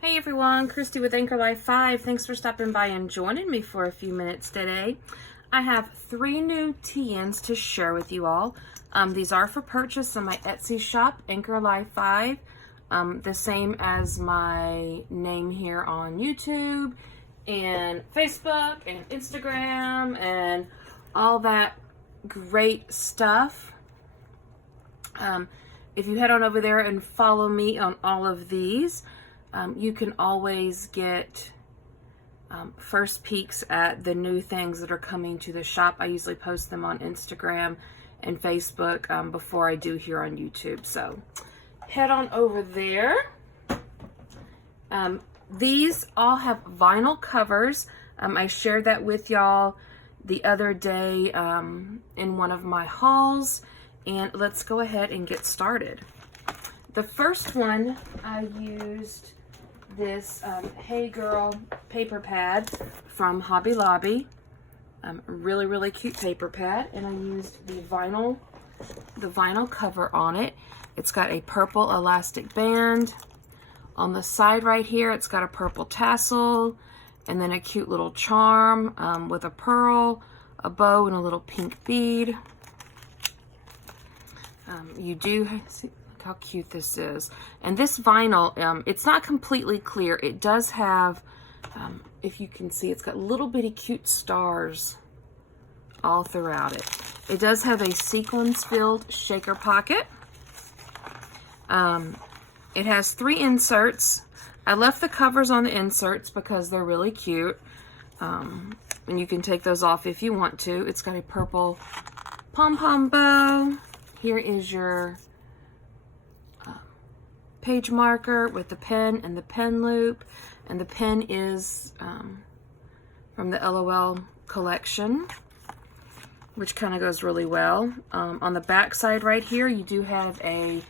Hey everyone, Christy with Anchor Life 5. Thanks for stopping by and joining me for a few minutes today. I have 3 new TNs to share with you all. These are for purchase on my Etsy shop, Anchor Life 5. The same as my name here on YouTube and Facebook and Instagram and all that great stuff. If you head on over there and follow me on all of these, you can always get first peeks at the new things that are coming to the shop. I usually post them on Instagram and Facebook before I do here on YouTube. So head on over there. These all have vinyl covers. I shared that with y'all the other day in one of my hauls. And let's go ahead and get started. The first one, I used this Hey Girl paper pad from Hobby Lobby. Really cute paper pad, and I used the vinyl cover on it. It's got a purple elastic band. On the side right here, it's got a purple tassel, and then a cute little charm with a pearl, a bow, and a little pink bead. You do see, look how cute this is. And this vinyl, it's not completely clear. It does have, if you can see, it's got little bitty cute stars all throughout it. It does have a sequins-filled shaker pocket. It has 3 inserts. I left the covers on the inserts because they're really cute. And you can take those off if you want to. It's got a purple pom-pom bow. Here is your page marker with the pen and the pen loop. And the pen is from the LOL collection, which kind of goes really well. On the back side right here, you do have a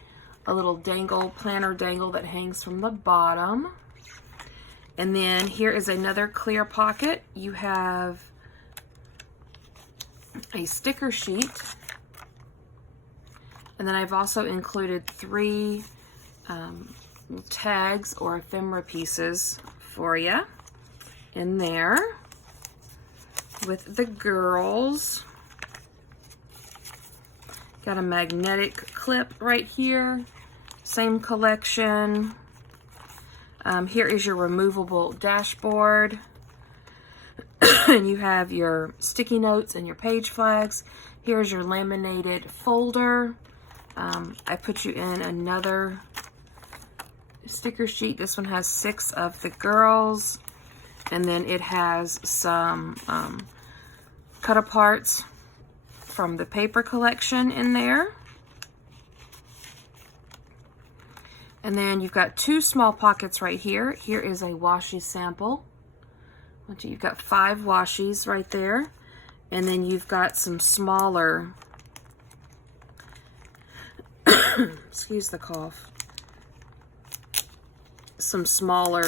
little dangle, planner dangle that hangs from the bottom. And then here is another clear pocket. You have a sticker sheet. And then I've also included 3 tags or ephemera pieces for you in there with the girls. Got a magnetic clip right here, same collection. Here is your removable dashboard. And you have your sticky notes and your page flags. Here's your laminated folder. I put you in another sticker sheet. This one has 6 of the girls, and then it has some cut aparts from the paper collection in there. And then you've got 2 small pockets right here. Here is a washi sample. You've got 5 washies right there, and then you've got some smaller excuse the cough. Some smaller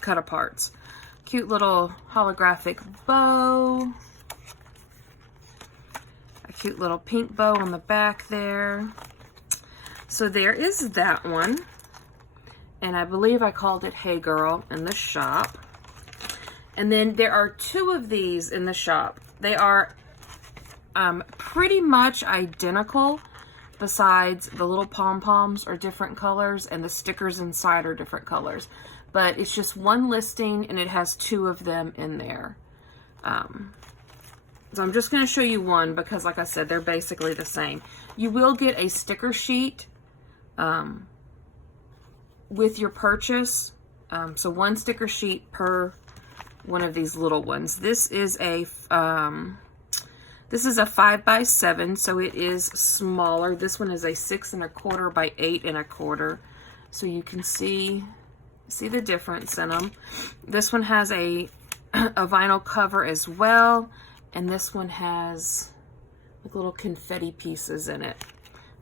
cut aparts. Cute little holographic bow. A cute little pink bow on the back there. So there is that one. And I believe I called it Hey Girl in the shop. And then there are 2 of these in the shop. They are pretty much identical, besides the little pom-poms are different colors and the stickers inside are different colors. But it's just one listing and it has 2 of them in there. So I'm just going to show you one because, like I said, they're basically the same. You will get a sticker sheet with your purchase. So 1 sticker sheet per one of these little ones. This is a 5x7, so it is smaller. This one is a 6 1/4 by 8 1/4, so you can see the difference in them. This one has a vinyl cover as well, and this one has like little confetti pieces in it.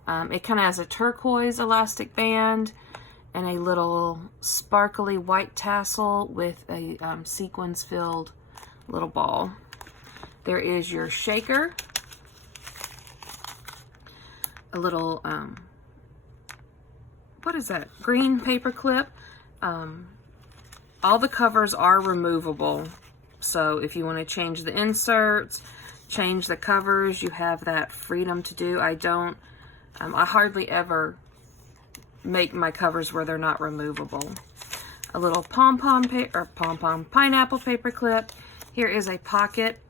It kind of has a turquoise elastic band and a little sparkly white tassel with a sequins-filled little ball. There is your shaker, a little what is that? Green paper clip. All the covers are removable. So if you want to change the inserts, change the covers, you have that freedom to do. I don't, I hardly ever make my covers where they're not removable. A little pom-pom paper, or pineapple paper clip. Here is a pocket.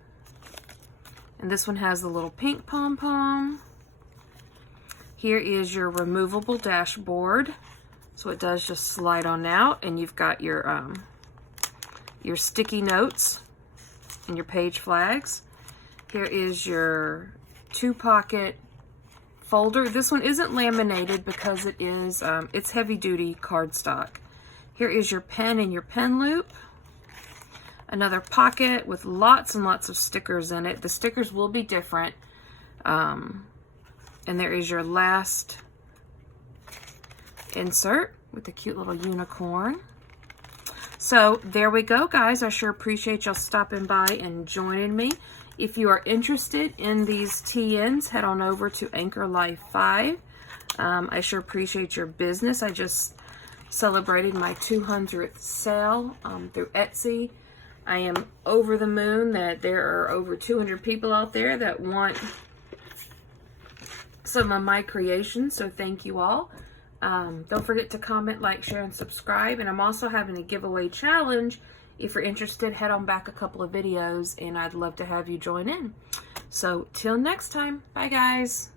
And this one has the little pink pom-pom. Here is your removable dashboard. So it does just slide on out, and you've got your sticky notes and your page flags. Here is your 2-pocket folder. This one isn't laminated because it is it's heavy-duty cardstock. Here is your pen and your pen loop. Another pocket with lots and lots of stickers in it. The stickers will be different. And there is your last insert with the cute little unicorn. So there we go, guys. I sure appreciate y'all stopping by and joining me. If you are interested in these TNs, head on over to Anchor Life 5. I sure appreciate your business. I just celebrated my 200th sale through Etsy. I am over the moon that there are over 200 people out there that want some of my creations, so thank you all. Don't forget to comment, like, share, and subscribe. And I'm also having a giveaway challenge. If you're interested, head on back a couple of videos, and I'd love to have you join in. So till next time, bye guys.